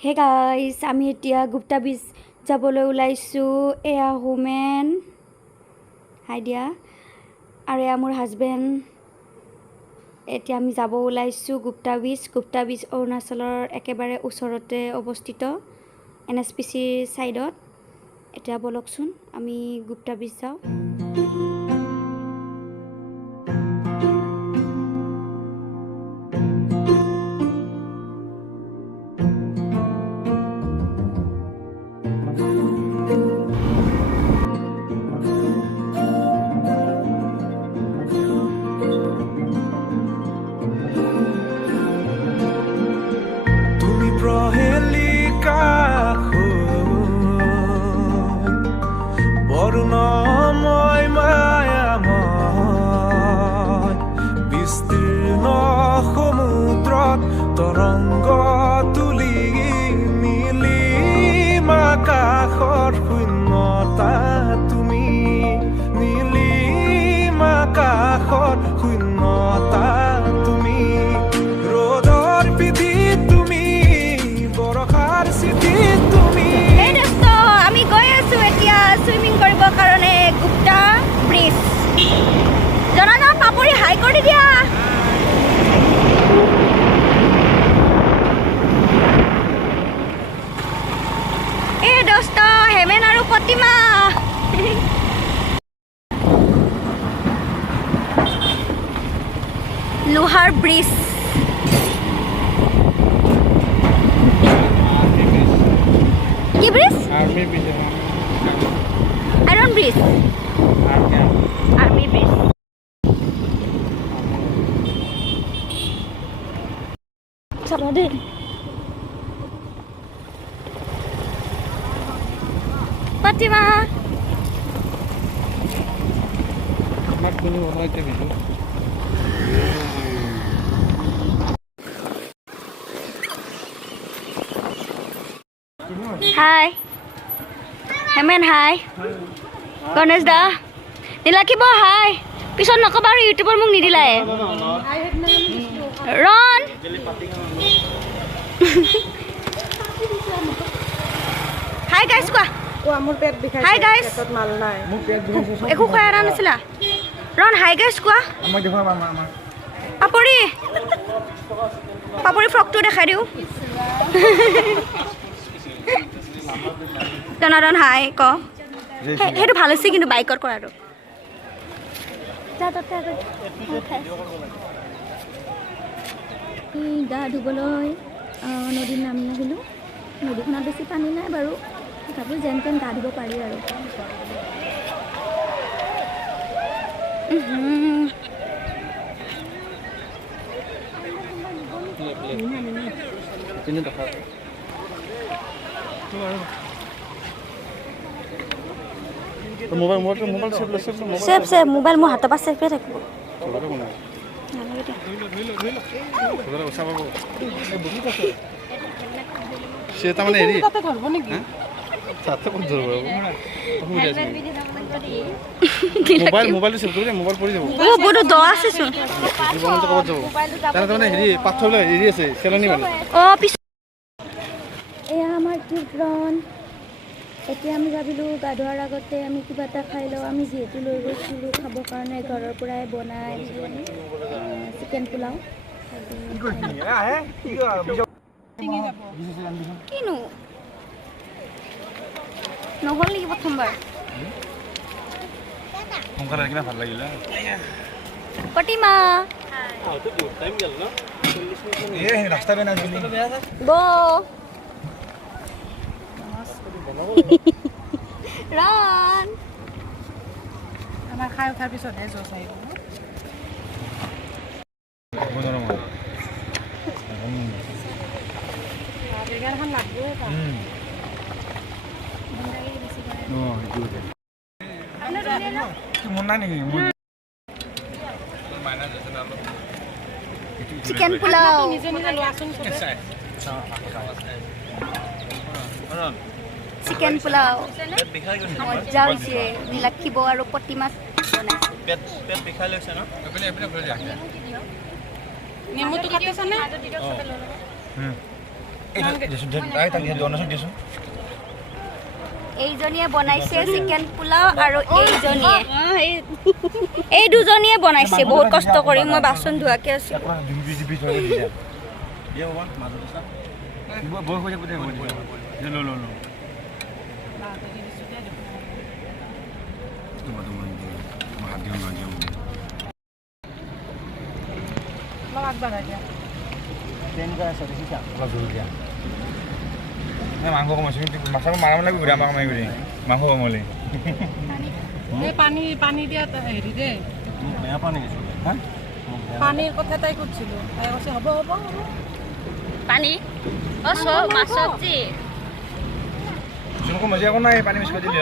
Hey guys আমি এতিয়া Gupta beach যাবলৈ ওলাইছোঁ এয়া হোমেন হাই দিয়া আৰু এয়া মোৰ হাজবেণ্ড এতিয়া আমি যাব ওলাইছোঁ গুপ্তা বীচ অৰুণাচলৰ একেবাৰে ওচৰতে অৱস্থিত NSPCৰ ছাইডত এতিয়া বলকচোন আমি গুপ্তা বীচ যাওঁ তৰংগ তুলি মিলি আকাশৰ শূন্যতা তুমি মিলি আকাশৰ শূন্যতা তুমি ৰ'দৰ পিঠিত তুমি বৰষাৰ চিঠিত তুমি আমি গৈ আছোঁ এতিয়া চুইমিং কৰিবৰ কাৰণে গুপ্তা ব্ৰিজ জনা পাপৰি হাই কৰি দিয়া হেমেন আৰু প্ৰতিমা লোহাৰ ব্ৰিজ কি bridge iron bridge army bridge চাব দেই Fatima. Hi. Hemen hi. Ganesh da. Nilakibo hi. Pisan nakabar YouTuber mong nidilay. Ron. Hi guys ko. Hi guys. Ekho khaya nasila. Ron hi guys কোৱা পাপৰি frock টো দেখাই দিও তনাৰন হাই ক হেটো ভাল আছে কিন্তু বাইকৰ কৰাটো গা ধুবলৈ নদীৰ নামি আহিলোঁ নদীখনত বেছি পানী নাই বাৰু তথাপিও যেন তেন গা ধুব পাৰি আৰু মোবাইল মোৰ হাতৰ পৰা চেফে থাকিব মোবাইল সেভ কৰি মোবাইল পৰি যাব ও বড় দ আছে চোন জীৱনটো কত যাব তাতে মানে হেৰি পাথৰলৈ হেৰি আছে চেলনি মানে ও এয়া আমাৰ টিৰণ এতিয়া আমি ভাবিলোঁ গা ধোৱাৰ আগতে আমি কিবা এটা খাই লওঁ আমি যিহেতু লৈ গৈছিলোঁ খাবৰ কাৰণে ঘৰৰ পৰাই বনাই চিকেন পোলাও কিনো নহ'ল নেকি প্ৰথমবাৰ সোনকালে কিনা ভাল লাগিল প্ৰতিমা ৰাস্তা বেয়া নাই ৰান আমাৰ খাই উঠাৰ পিছতহে জোচ আহিব এখন লাগবই মন নাই নেকি চিকেন পোলাও নিজে নিজে লোৱাচোন চিকেন পোলাও মজা হৈছে নীলাক্ষী বৌ আৰু প্ৰতিমা বনাইছে নেমুটো কাটিছানে? এইজনীয়ে বনাইছে চিকেন পোলাও আৰু এইজনীয়ে এই দুজনীয়ে বনাইছে বহুত কষ্ট কৰি মই বাচন ধোৱাকে আছো অলপ আগবাঢ়াই দিয়া। মাংস কমাইছো মাছৰ মাৰা মানে ঘূৰা মাংস মাৰি ঘূৰি মাংস কমালে এই পানী দিয়া হেৰি দে বেয়া পানী গৈছো পানীৰ কথা তাই সুধিছিলোঁ তাই কৈছে হ'ব হ'ব হ'ব পানী মাছ চব্জি যোনকো মজিয়া একো নাই পানী মিছ কৰি দিলে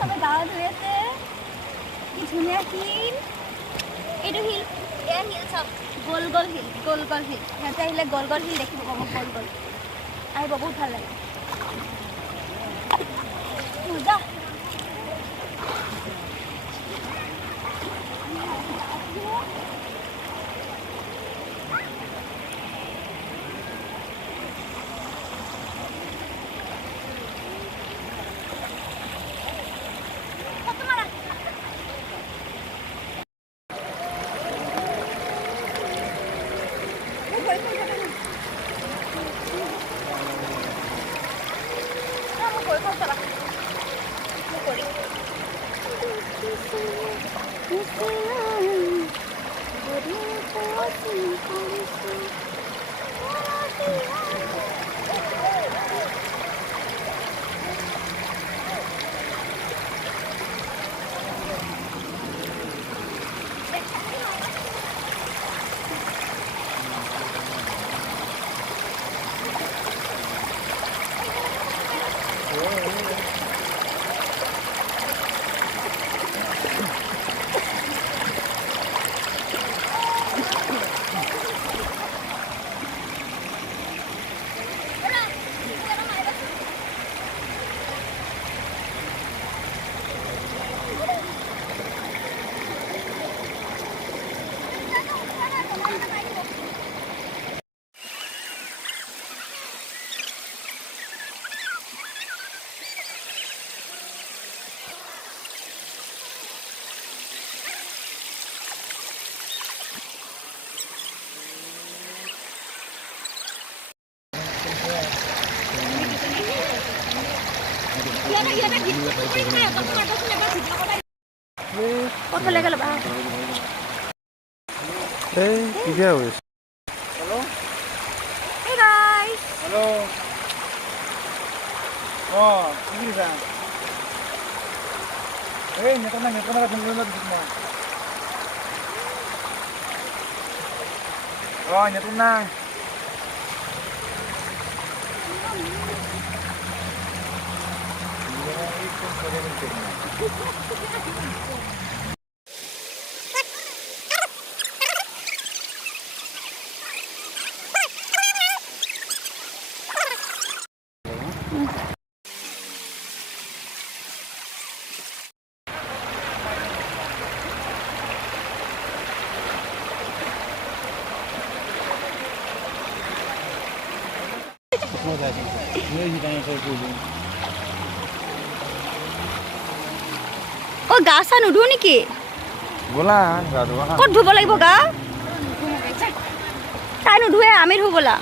চবে গাঁৱত হৈ আছে কি ধুনীয়া শিল এইটো শিল এয়া শিল চব গল গল শিল সিহঁতে আহিলে গল গল শিল দেখিব পাব গল গল আহিব বহুত ভাল লাগে পূজা ক'তলৈ গ'ল বা এই কি হৈ আছে Hey guys হেল্ল' কি কৰিছা এই নেটনা ফোন কৰিব দিছোঁ মই নেটনা অ' গা চা নুধু নেকি ব'লা গা ধুবা ক'ত ধুব লাগিব গা তাই নুধুৱে আমি ধুব ব'লা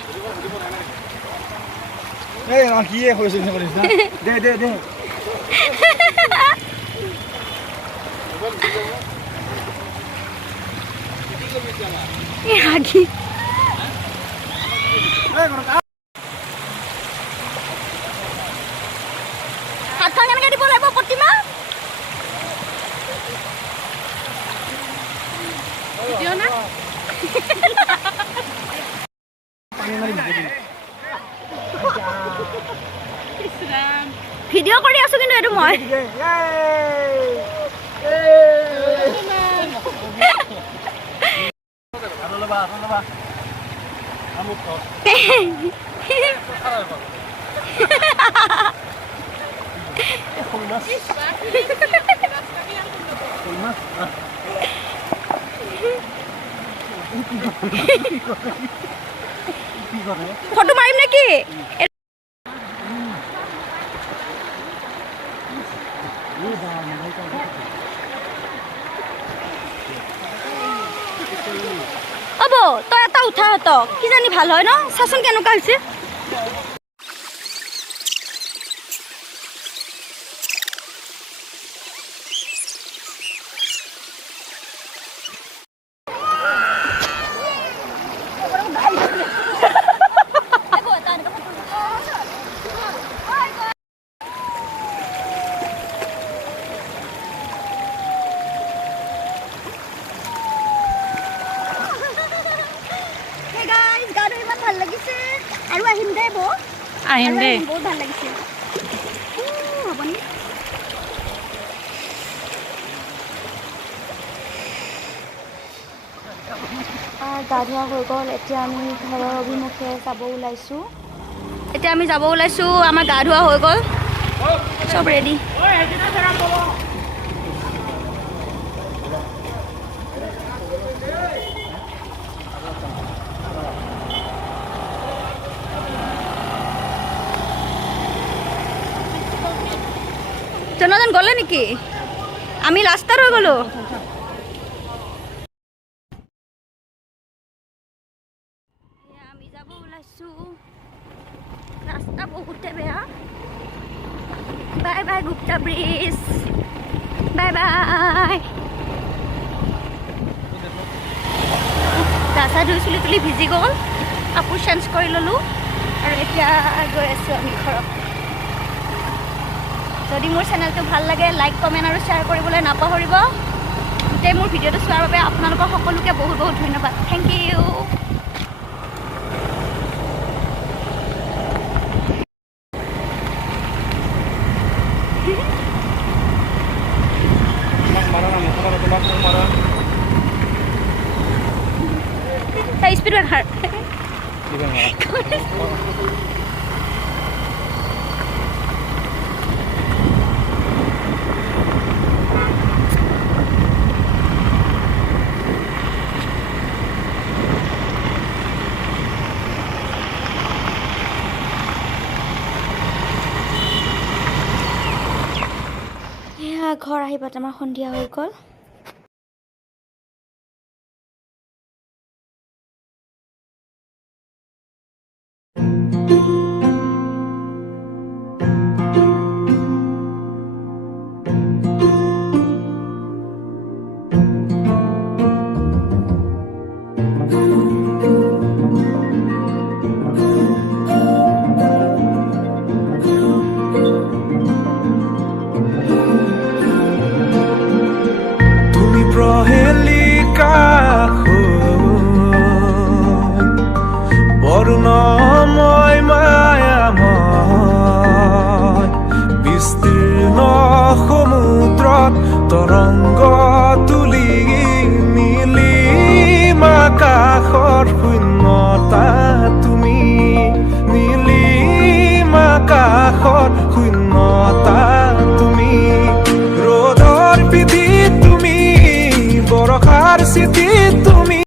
এই কি হৈছে দে দে দে ৰাগী ভিডিঅ' কৰি আছোঁ কিন্তু এইটো মই ফটো মাৰিম নেকি অব তই এটা উঠা হতক কিজানি ভাল হয় ন চাচোন কেনেকুৱা হৈছে ভাল লাগিছে আৰু আহিম দে বৌ আহিম দেই বহুত ভাল লাগিছে হ'বনি গা ধোৱা হৈ গ'ল এতিয়া আমি ঘৰৰ অভিমুখে যাব ওলাইছোঁ আমাৰ গা ধোৱা হৈ গ'ল চব ৰেডি জনজন গ'লে নেকি আমি লাষ্টত হৈ গ'লো আমি যাব ওলাইছোঁ ৰাস্তা বহুতে বেয়া bye bye Gupta bridge bye bye গা চা ধুই চুলি তুলি ভিজি গ'ল কাপোৰ চেঞ্জ কৰি ল'লোঁ আৰু এতিয়া গৈ আছোঁ আমি ঘৰত যদি মোৰ চেনেলটো ভাল লাগে লাইক কমেণ্ট আৰু শ্বেয়াৰ কৰিবলৈ নাপাহৰিব গোটেই মোৰ ভিডিঅ'টো চোৱাৰ বাবে আপোনালোকক সকলোকে বহুত বহুত ধন্যবাদ থেংক ইউ স্পীড ব্ৰেকাৰ ঘৰ আহি পাত আমাৰ সন্ধিয়া হৈ গ'ল প্ৰহেলিকা বৰ্ণময় মায়াময় বিস্তীৰ্ণ সমুদ্ৰত তৰংগ